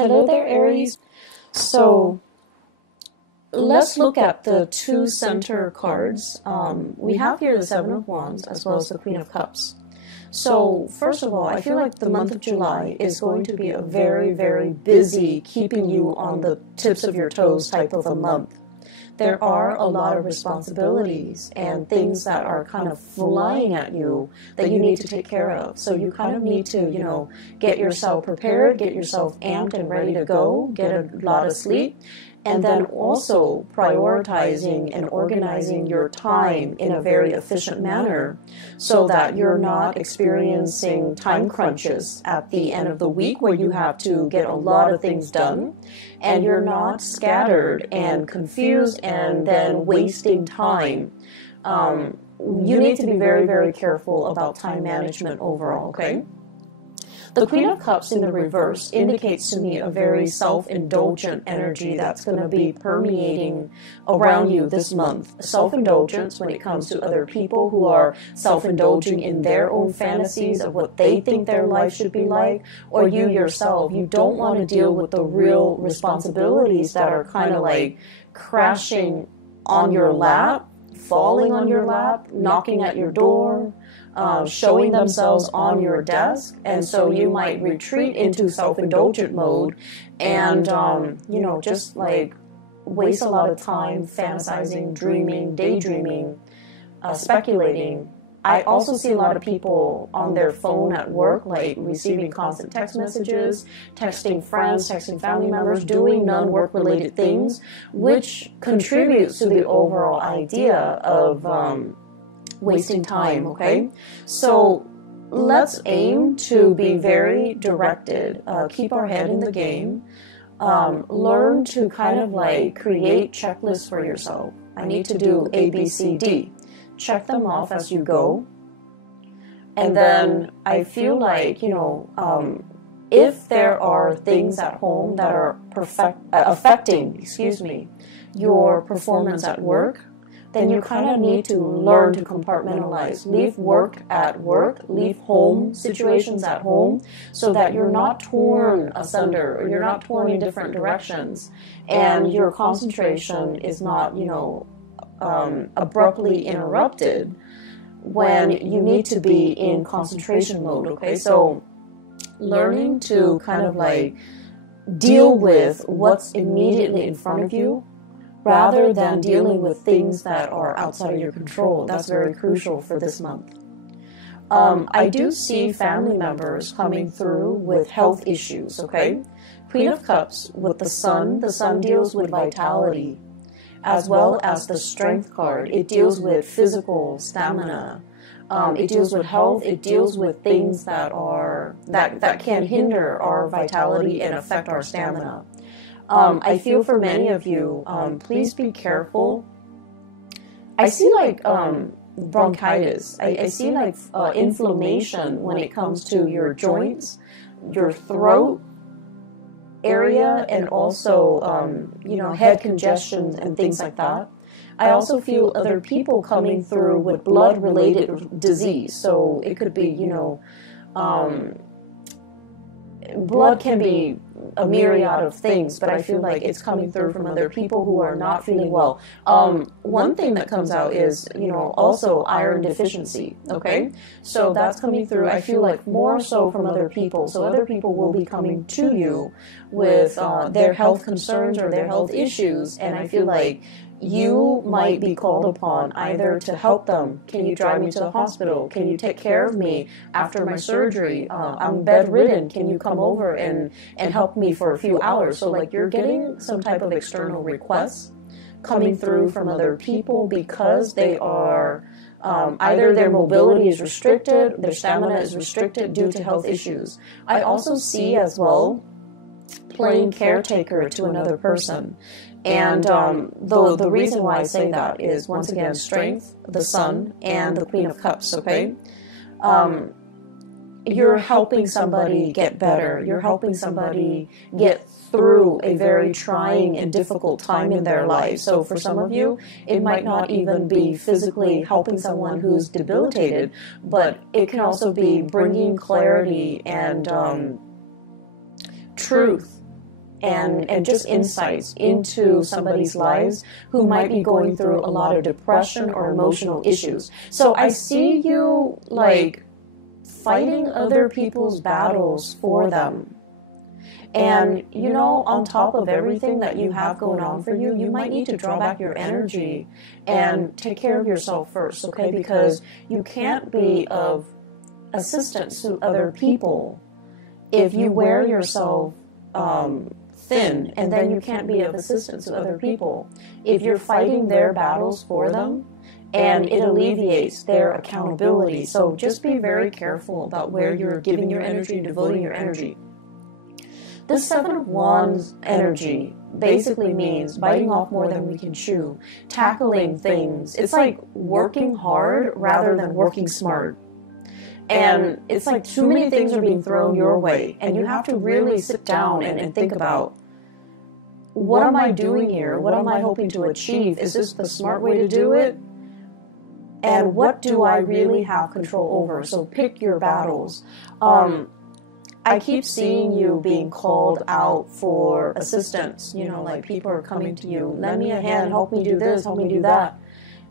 Hello there, Aries. So let's look at the two center cards. We have here the Seven of Wands as well as the Queen of Cups. So first of all, I feel like the month of July is going to be a very, very busy, keeping you on the tips of your toes type of a month. There are a lot of responsibilities and things that are kind of flying at you that you need to take care of. So you kind of need to, get yourself prepared, get yourself amped and ready to go, get a lot of sleep, and then also prioritizing and organizing your time in a very efficient manner so that you're not experiencing time crunches at the end of the week where you have to get a lot of things done and you're not scattered and confused and then wasting time. You need to be very, very careful about time management overall, okay? The Queen of Cups in the reverse indicates to me a very self-indulgent energy that's going to be permeating around you this month. Self-indulgence when it comes to other people who are self-indulging in their own fantasies of what they think their life should be like, or you yourself. You don't want to deal with the real responsibilities that are kind of like crashing on your lap, falling on your lap, knocking at your door, showing themselves on your desk. And so you might retreat into self-indulgent mode and, just like waste a lot of time fantasizing, dreaming, daydreaming, speculating. I also see a lot of people on their phone at work, like receiving constant text messages, texting friends, texting family members, doing non-work related things, which contributes to the overall idea of wasting time, okay? So let's aim to be very directed, keep our head in the game, learn to kind of like create checklists for yourself. I need to do A, B, C, D. Check them off as you go. And then I feel like, if there are things at home that are affecting your performance at work, then you kind of need to learn to compartmentalize. Leave work at work, leave home situations at home, so that you're not torn asunder, or you're not torn in different directions, and your concentration is not, abruptly interrupted when you need to be in concentration mode, okay? So learning to kind of like deal with what's immediately in front of you rather than dealing with things that are outside of your control. That's very crucial for this month. I do see family members coming through with health issues, okay? Queen of Cups with the Sun deals with vitality, as well as the Strength card. It deals with physical stamina. It deals with health. It deals with things that can hinder our vitality and affect our stamina. I feel for many of you, please be careful. I see like bronchitis. I see like inflammation when it comes to your joints, your throat area, and also, head congestion and things like that. I also feel other people coming through with blood-related disease. So it could be, blood can be a myriad of things, but I feel like it's coming through from other people who are not feeling well. One thing that comes out is, also iron deficiency, okay? So that's coming through, I feel like, more so from other people. So other people will be coming to you with their health concerns or their health issues, and I feel like you might be called upon either to help them. Can you drive me to the hospital? Can you take care of me after my surgery? I'm bedridden. Can you come over and help me for a few hours? So like you're getting some type of external requests coming through from other people because they are either their mobility is restricted, their stamina is restricted due to health issues. I also see as well playing caretaker to another person. And the reason why I say that is, once again, Strength, the Sun, and the Queen of Cups, okay? You're helping somebody get better. You're helping somebody get through a very trying and difficult time in their life. So for some of you, it might not even be physically helping someone who's debilitated, but it can also be bringing clarity and truth and just insights into somebody's lives who might be going through a lot of depression or emotional issues. So I see you like fighting other people's battles for them. And, you know, on top of everything that you have going on for you, you might need to draw back your energy and take care of yourself first, okay? Because you can't be of assistance to other people if you wear yourself thin, and then you can't be of assistance to other people if you're fighting their battles for them, and it alleviates their accountability. So just be very careful about where you're giving your energy and devoting your energy. This Seven of Wands energy basically means biting off more than we can chew, tackling things. It's like working hard rather than working smart. And it's like too many things are being thrown your way, and you have to really sit down and think about, what am I doing here? What am I hoping to achieve? Is this the smart way to do it? And what do I really have control over? So pick your battles. I keep seeing you being called out for assistance. You know, like people are coming to you, lend me a hand, help me do this, help me do that.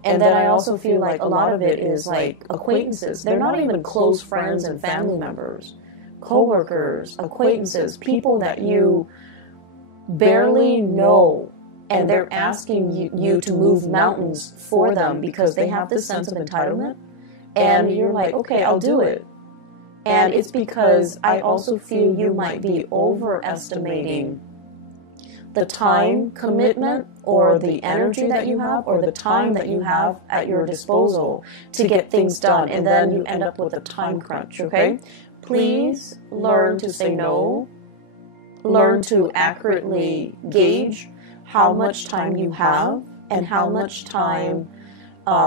And then I also feel like a lot of it is like acquaintances. They're not even close friends and family members, co-workers, acquaintances, people that you barely know, and they're asking you to move mountains for them because they have this sense of entitlement, and you're like, okay, I'll do it. And it's because I also feel you might be overestimating the time commitment or the energy that you have or the time that you have at your disposal to get things done, and then you end up with a time crunch, okay? Please learn to say no. Learn to accurately gauge how much time you have and how much time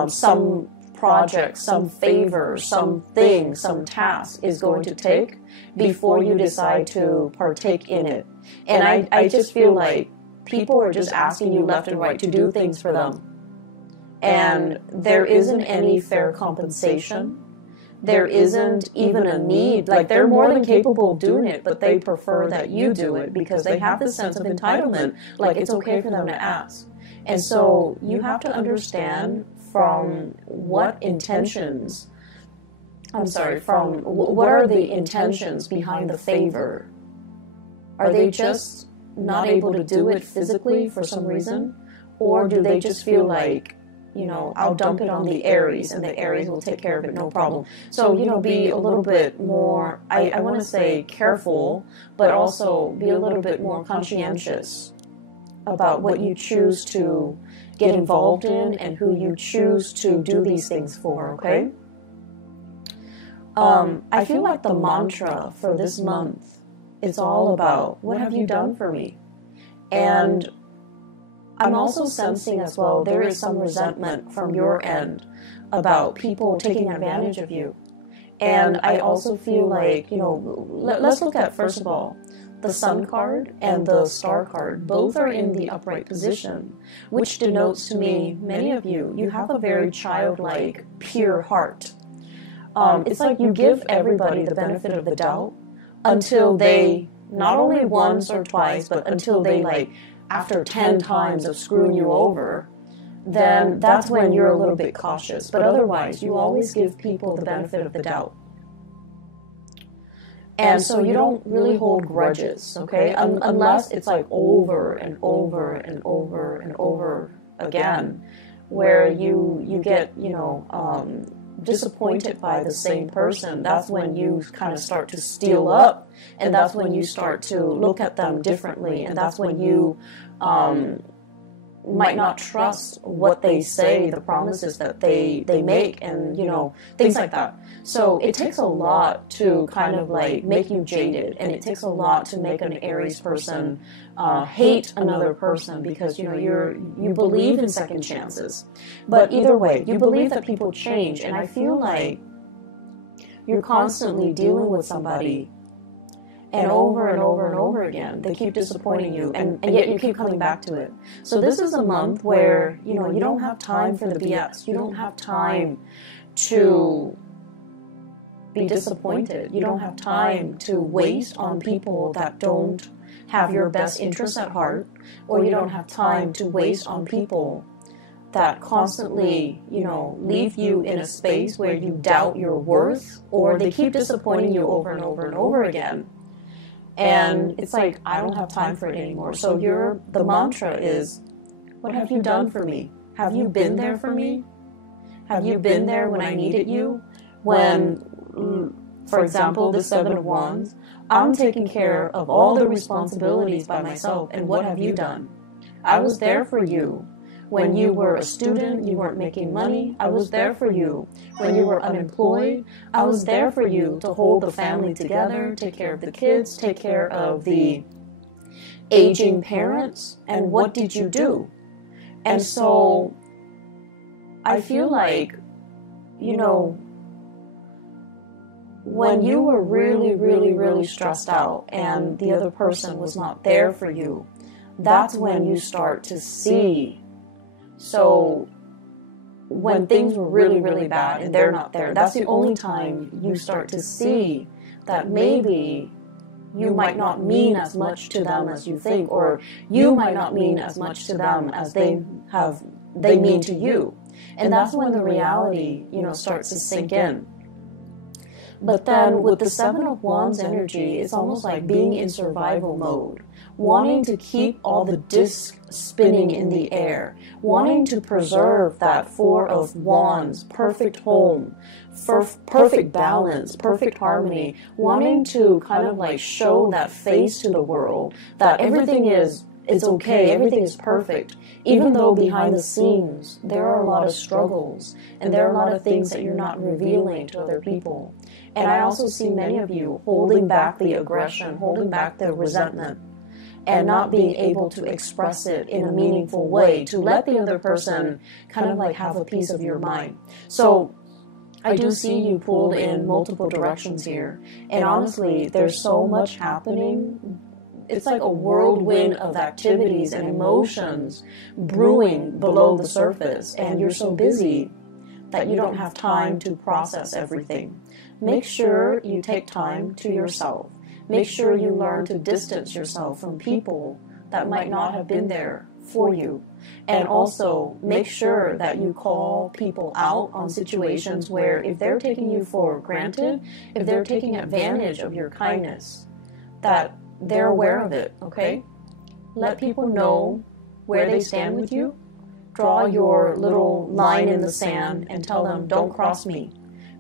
some project, some favor, something, some task is going to take before you decide to partake in it. And I just feel like people are just asking you left and right to do things for them. And there isn't any fair compensation. There isn't even a need. Like, they're more than capable of doing it, but they prefer that you do it because they have this sense of entitlement. Like, it's okay for them to ask. And so you have to understand from what intentions, what are the intentions behind the favor? Are they just not able to do it physically for some reason? Or do they just feel like, you know, I'll dump it on the Aries and the Aries will take care of it, no problem. So, you know, be a little bit more, I want to say careful, but also be a little bit more conscientious about what you choose to get involved in and who you choose to do these things for, okay? I feel like the mantra for this month, it's all about, what have you done for me? And I'm also sensing as well, there is some resentment from your end about people taking advantage of you. And I also feel like, you know, let's look at, first of all, the Sun card and the Star card. Both are in the upright position, which denotes to me, many of you, you have a very childlike, pure heart. It's like you give everybody the benefit of the doubt until they, not only once or twice, but until they, like, after 10 times of screwing you over, then that's when you're a little bit cautious. But otherwise, you always give people the benefit of the doubt. And so you don't really hold grudges, okay? Unless it's like over and over and over and over again, where you get, you know, disappointed by the same person. That's when you kind of start to steel up, and that's when you start to look at them differently, and that's when you might not trust what they say, the promises that they make, and, you know, things like that. So it takes a lot to kind of like make you jaded, and it takes a lot to make an Aries person hate another person, because, you know, you believe in second chances. But either way, you believe that people change, and I feel like you're constantly dealing with somebody, and over and over and over again, they keep disappointing you, and yet you keep coming back to it. So this is a month where, you know, you don't have time for the BS. You don't have time to be disappointed. You don't have time to waste on people that don't have your best interests at heart, or you don't have time to waste on people that constantly, leave you in a space where you doubt your worth, or they keep disappointing you over and over and over again. And it's like, I don't have time for it anymore. So the mantra is, what have you done for me? Have you been there for me? Have you been there when I needed you? When, for example, the Seven of Wands, I'm taking care of all the responsibilities by myself, and what have you done? I was there for you. When you were a student, you weren't making money, I was there for you. When you were unemployed, I was there for you to hold the family together, take care of the kids, take care of the aging parents. And what did you do? And so I feel like, when you were really, really, really stressed out and the other person was not there for you, that's when you start to see. So when things were really, really bad and they're not there, that's the only time you start to see that maybe you might not mean as much to them as you think, or you might not mean as much to them as they mean to you. And that's when the reality, starts to sink in. But then with the Seven of Wands energy, it's almost like being in survival mode, wanting to keep all the discs spinning in the air, wanting to preserve that Four of Wands, perfect home, perfect balance, perfect harmony, wanting to kind of like show that face to the world, that everything is okay, everything is perfect, even though behind the scenes there are a lot of struggles and there are a lot of things that you're not revealing to other people. And I also see many of you holding back the aggression, holding back the resentment, and not being able to express it in a meaningful way to let the other person kind of like have a piece of your mind. So I do see you pulled in multiple directions here. And honestly, there's so much happening. It's like a whirlwind of activities and emotions brewing below the surface, and you're so busy that you don't have time to process everything. Make sure you take time to yourself. Make sure you learn to distance yourself from people that might not have been there for you. And also make sure that you call people out on situations where if they're taking you for granted, if they're taking advantage of your kindness, that they're aware of it, okay? Let people know where they stand with you. Draw your little line in the sand and tell them, don't cross me.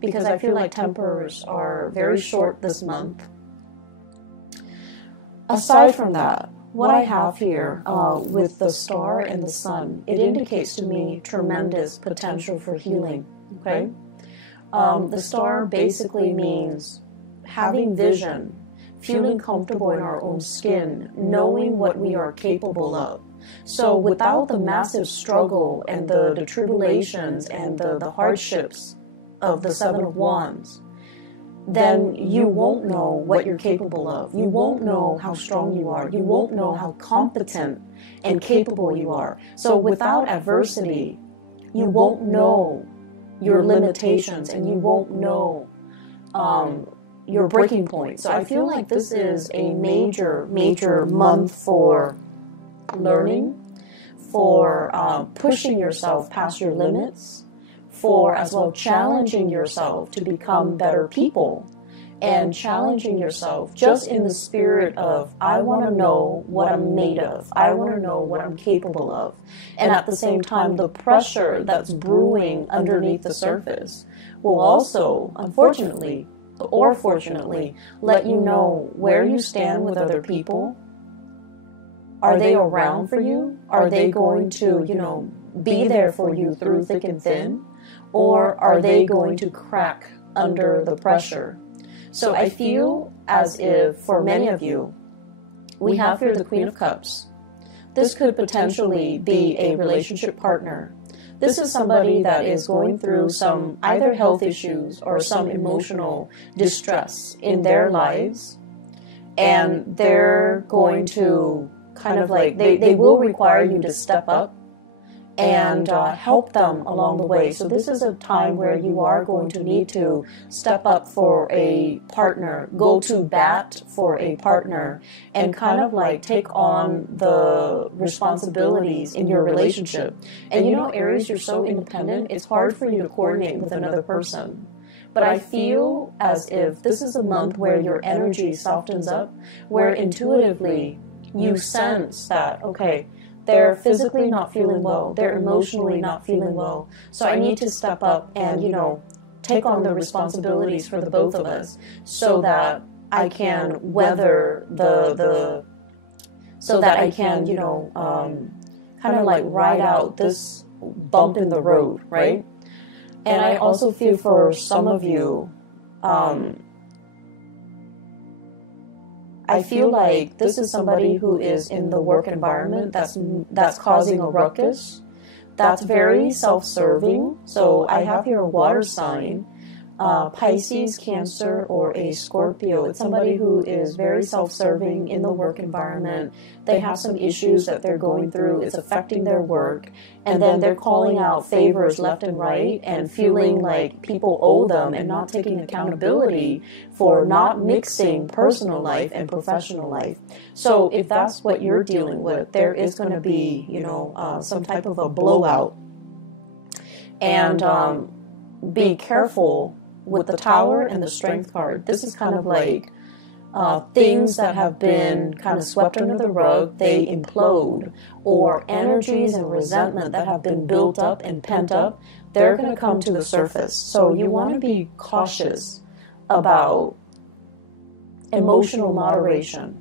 Because I feel like tempers are very short this month. Aside from that, what I have here with the star and the sun, it indicates to me tremendous potential for healing, okay? The star basically means having vision, feeling comfortable in our own skin, knowing what we are capable of. So without the massive struggle and the tribulations and the hardships of the Seven of Wands, then you won't know what you're capable of. You won't know how strong you are. You won't know how competent and capable you are. So without adversity, you won't know your limitations and you won't know your breaking point. So I feel like this is a major, major month for learning, for pushing yourself past your limits, for as well challenging yourself to become better people, and challenging yourself just in the spirit of, I want to know what I'm made of. I want to know what I'm capable of. And at the same time, the pressure that's brewing underneath the surface will also, unfortunately, or fortunately, let you know where you stand with other people. Are they around for you? Are they going to, be there for you through thick and thin? Or are they going to crack under the pressure? So I feel as if for many of you, we have here the Queen of Cups. This could potentially be a relationship partner. This is somebody that is going through some either health issues or some emotional distress in their lives. And they're going to kind of like, they will require you to step up and help them along the way. So this is a time where you are going to need to step up for a partner, go to bat for a partner, and kind of like take on the responsibilities in your relationship. And you know, Aries, you're so independent, it's hard for you to coordinate with another person. But I feel as if this is a month where your energy softens up, where intuitively you sense that, okay, they're physically not feeling well, they're emotionally not feeling well, so I need to step up and, you know, take on the responsibilities for the both of us so that I can weather so that I can, you know, kind of like ride out this bump in the road, right? And I also feel for some of you, I feel like this is somebody who is in the work environment that's causing a ruckus. That's very self-serving. So I have here a water sign, Pisces, Cancer, or a Scorpio. It's somebody who is very self-serving in the work environment. They have some issues that they're going through. It's affecting their work. And then they're calling out favors left and right and feeling like people owe them and not taking accountability for not mixing personal life and professional life. So if that's what you're dealing with, there is going to be, you know, some type of a blowout. And be careful with the Tower and the Strength card. This is kind of like things that have been kind of swept under the rug, they implode, or energies and resentment that have been built up and pent up, they're going to come to the surface. So you want to be cautious about emotional moderation.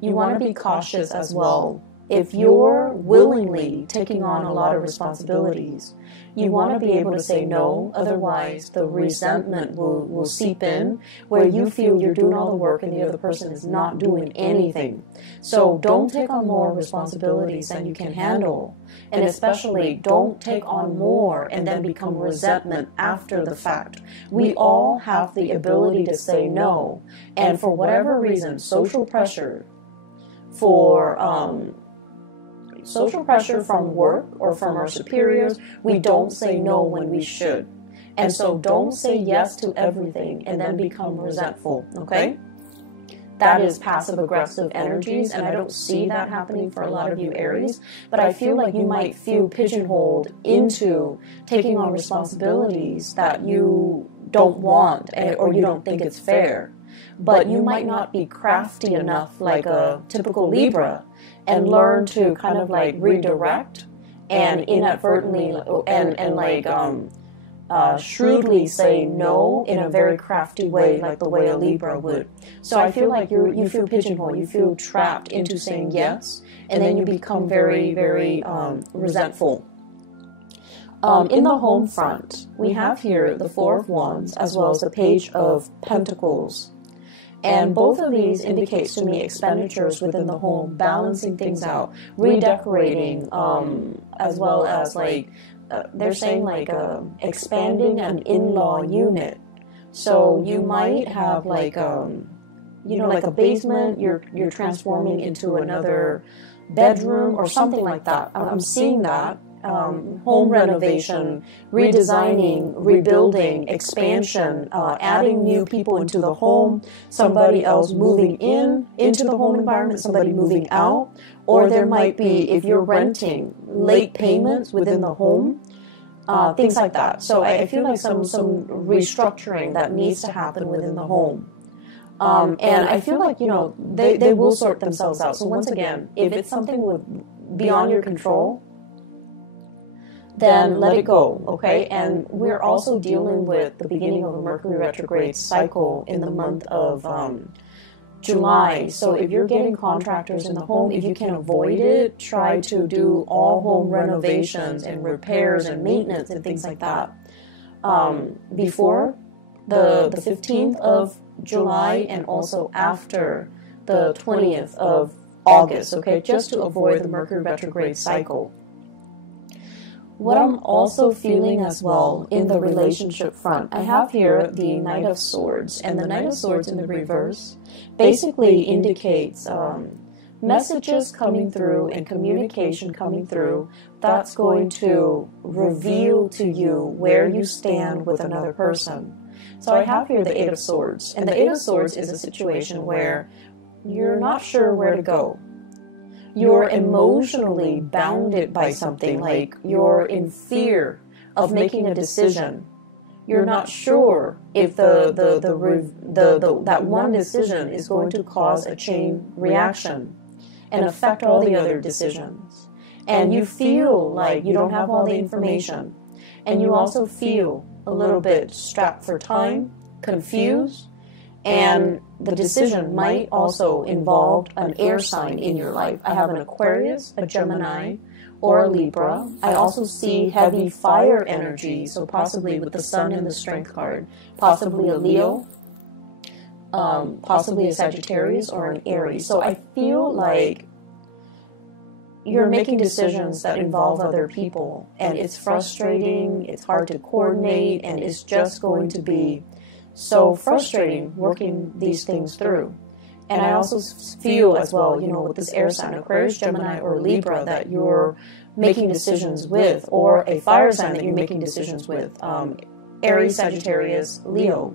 You want to be cautious as well. If you're willingly taking on a lot of responsibilities, you want to be able to say no, otherwise the resentment will seep in where you feel you're doing all the work and the other person is not doing anything. So don't take on more responsibilities than you can handle. And especially don't take on more and then become resentment after the fact. We all have the ability to say no. And for whatever reason, social pressure from work or from our superiors, we don't say no when we should. And so don't say yes to everything and then become resentful, okay? That is passive-aggressive energies, and I don't see that happening for a lot of you Aries, but I feel like you might feel pigeonholed into taking on responsibilities that you don't want or you don't think it's fair. But you might not be crafty enough like a typical Libra and learn to kind of like redirect and inadvertently shrewdly say no in a very crafty way, like the way a Libra would. So I feel like you feel pigeonholed, you feel trapped into saying yes, and then you become very, very resentful. In the home front, we have here the Four of Wands as well as the Page of Pentacles. And both of these indicates to me expenditures within the home, balancing things out, redecorating, as well as like, they're saying like expanding an in-law unit. So you might have like, you know, like a basement, you're transforming into another bedroom or something like that. I'm seeing that. Home renovation, redesigning, rebuilding, expansion, adding new people into the home, somebody else moving into the home environment, somebody moving out, or there might be, if you're renting, late payments within the home, things like that. So I feel like some restructuring that needs to happen within the home. And I feel like, you know, they will sort themselves out. So once again, if it's something beyond your control, then let it go, okay? And we're also dealing with the beginning of a Mercury retrograde cycle in the month of July. So if you're getting contractors in the home, if you can avoid it, try to do all home renovations and repairs and maintenance and things like that before the 15th of July and also after the 20th of August, okay? Just to avoid the Mercury retrograde cycle. What I'm also feeling as well in the relationship front, I have here the Knight of Swords, and the Knight of Swords in the reverse basically indicates messages coming through and communication coming through that's going to reveal to you where you stand with another person. So I have here the Eight of Swords, and the Eight of Swords is a situation where you're not sure where to go. You're emotionally bounded by something, like you're in fear of making a decision. You're not sure if that one decision is going to cause a chain reaction and affect all the other decisions. And you feel like you don't have all the information. And you also feel a little bit strapped for time, confused, and the decision might also involve an air sign in your life. I have an Aquarius, a Gemini, or a Libra. I also see heavy fire energy, so possibly with the Sun and the Strength card, possibly a Leo, possibly a Sagittarius or an Aries. So I feel like you're making decisions that involve other people, and it's frustrating, it's hard to coordinate, and it's just going to be so frustrating working these things through. And I also feel as well, you know, with this air sign, Aquarius, Gemini, or Libra, that you're making decisions with, or a fire sign that you're making decisions with, Aries, Sagittarius, Leo.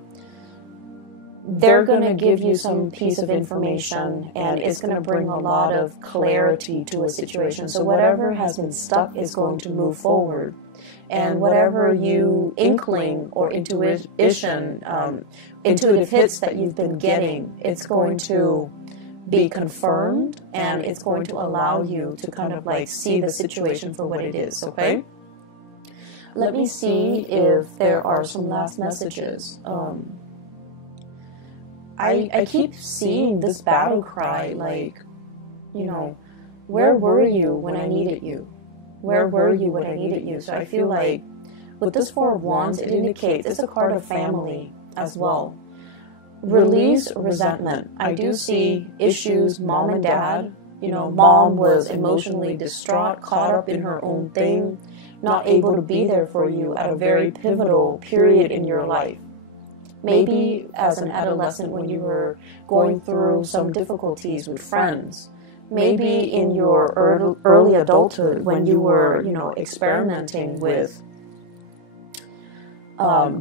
They're going to give you some piece of information, and it's going to bring a lot of clarity to a situation. So whatever has been stuck is going to move forward. And whatever you inkling or intuition, intuitive hits that you've been getting, it's going to be confirmed, and it's going to allow you to kind of like see the situation for what it is, okay? Let me see if there are some last messages. I keep seeing this battle cry, like, you know, where were you when I needed you? Where were you when I needed you? So I feel like with this Four of Wands, it indicates it's a card of family as well. Release resentment. I do see issues, mom and dad. You know, mom was emotionally distraught, caught up in her own thing, not able to be there for you at a very pivotal period in your life. Maybe as an adolescent when you were going through some difficulties with friends. Maybe in your early adulthood when you were, you know, experimenting with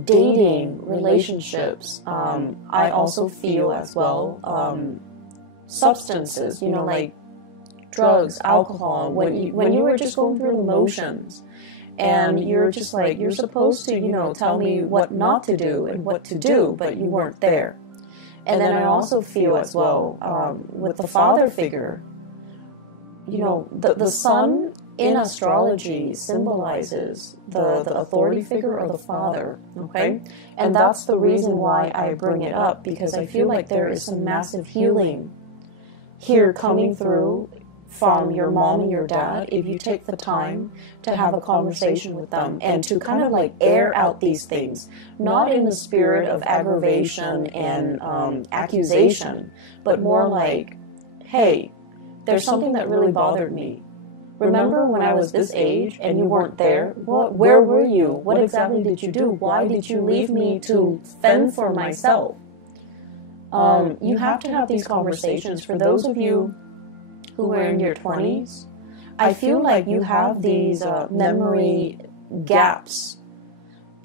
dating, relationships. I also feel as well substances, you know, like drugs, alcohol, when you were just going through the motions. And you're just like, you're supposed to, you know, tell me what not to do and what to do, but you weren't there. And then I also feel as well, with the father figure, you know, the sun in astrology symbolizes the authority figure or the father, okay? And that's the reason why I bring it up, because I feel like there is some massive healing here coming through from your mom and your dad, if you take the time to have a conversation with them and to kind of like air out these things, not in the spirit of aggravation and accusation, but more like, hey, there's something that really bothered me. Remember when I was this age and you weren't there? Where were you? What exactly did you do? Why did you leave me to fend for myself? You have to have these conversations. For those of you who are in your 20s, I feel like you have these memory gaps,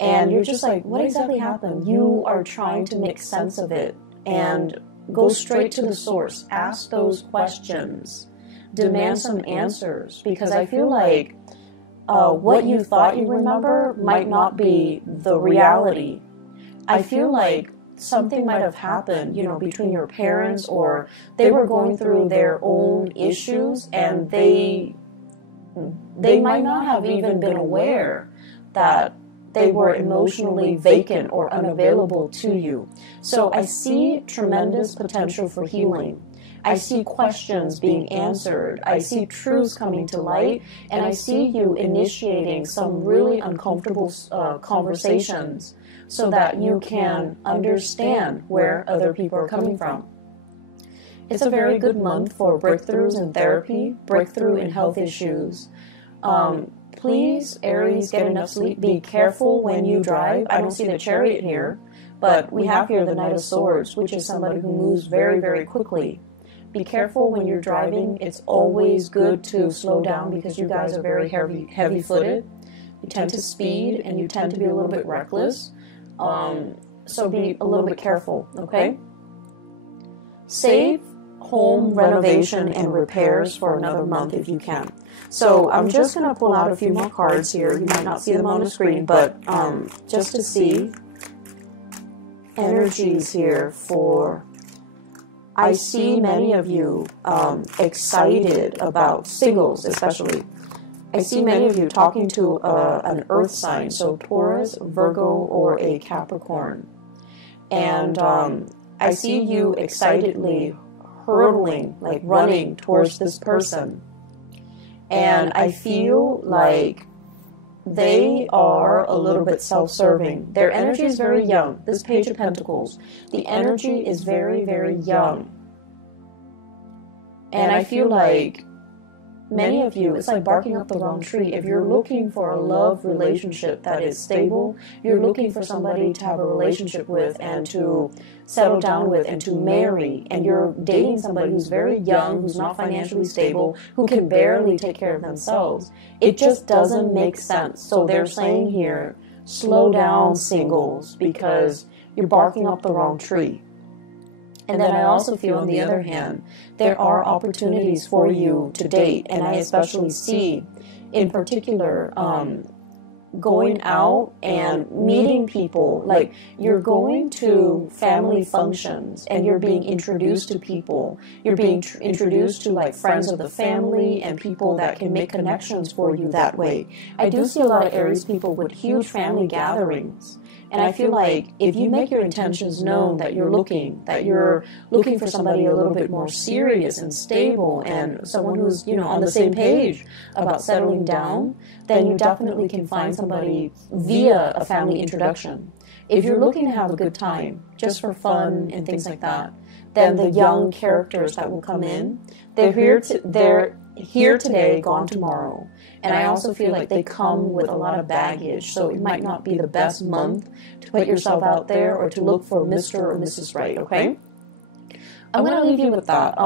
and you're just like, what exactly happened? You are trying to make sense of it and go straight to the source. Ask those questions. Demand some answers, because I feel like what you thought you remember might not be the reality. I feel like something might have happened, you know, between your parents, or they were going through their own issues, and they might not have even been aware that they were emotionally vacant or unavailable to you. So I see tremendous potential for healing. I see questions being answered. I see truths coming to light, and I see you initiating some really uncomfortable conversations, so that you can understand where other people are coming from. It's a very good month for breakthroughs in therapy, breakthrough in health issues. Please, Aries, get enough sleep. Be careful when you drive. I don't see the Chariot here, but we have here the Knight of Swords, which is somebody who moves very, very quickly. Be careful when you're driving. It's always good to slow down because you guys are very heavy-footed. You tend to speed and you tend to be a little bit reckless. So be a little bit careful, okay? Save home renovation and repairs for another month if you can. So I'm just going to pull out a few more cards here. You might not see them on the screen, but just to see energies here for... I see many of you excited about singles, especially. I see many of you talking to an earth sign, so Taurus, Virgo, or a Capricorn. And I see you excitedly hurtling, like running towards this person. And I feel like they are a little bit self-serving. Their energy is very young. This Page of Pentacles, the energy is very, very young. And I feel like many of you, it's like barking up the wrong tree. If you're looking for a love relationship that is stable, you're looking for somebody to have a relationship with and to settle down with and to marry, and you're dating somebody who's very young, who's not financially stable, who can barely take care of themselves, it just doesn't make sense. So they're saying here, slow down, singles, because you're barking up the wrong tree. And then I also feel, on the other hand, there are opportunities for you to date. And I especially see, in particular, going out and meeting people. Like, you're going to family functions and you're being introduced to people. You're being introduced to, like, friends of the family and people that can make connections for you that way. I do see a lot of Aries people with huge family gatherings. And I feel like if you make your intentions known that you're looking for somebody a little bit more serious and stable and someone who's, you know, on the same page about settling down, then you definitely can find somebody via a family introduction. If you're looking to have a good time, just for fun and things like that, then the young characters that will come in, they're here today, gone tomorrow. And I also feel like they come with a lot of baggage, so it might not be the best month to put yourself out there or to look for Mr. or Mrs. Right, okay? I'm going to leave you with that.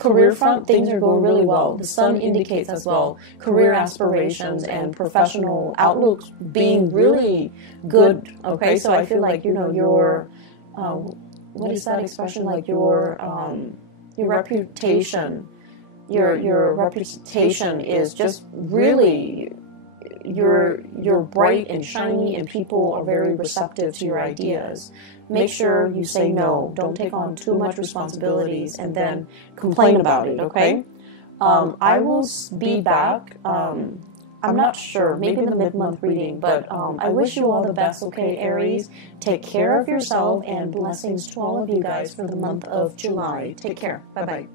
Career front, things are going really well. The sun indicates as well career aspirations and professional outlooks being really good, okay? So I feel like, you know, your, what is that expression? Like your reputation... Your reputation is just really, you're bright and shiny and people are very receptive to your ideas. Make sure you say no. Don't take on too much responsibilities and then complain about it, okay? I will be back. I'm not sure, maybe in the mid-month reading, but I wish you all the best, okay, Aries? Take care of yourself and blessings to all of you guys for the month of July. Take care. Bye-bye.